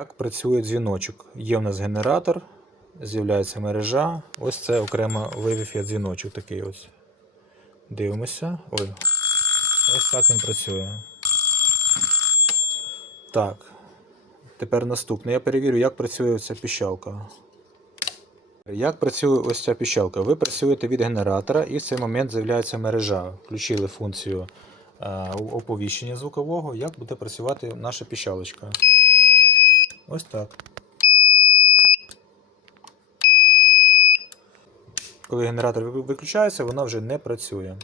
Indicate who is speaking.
Speaker 1: Як працює дзвіночок? Є в нас генератор, з'являється мережа. Ось це окремо я дзвіночок такий ось. Дивимося. Ой. Ось так він працює. Так. Тепер наступне. Я перевірю, як працює ця піщалка. Як працює ось ця піщалка? Ви працюєте від генератора і в цей момент з'являється мережа. Включили функцію е, оповіщення звукового. Як буде працювати наша піщалочка? Ось так. Коли генератор виключається, вона вже не працює.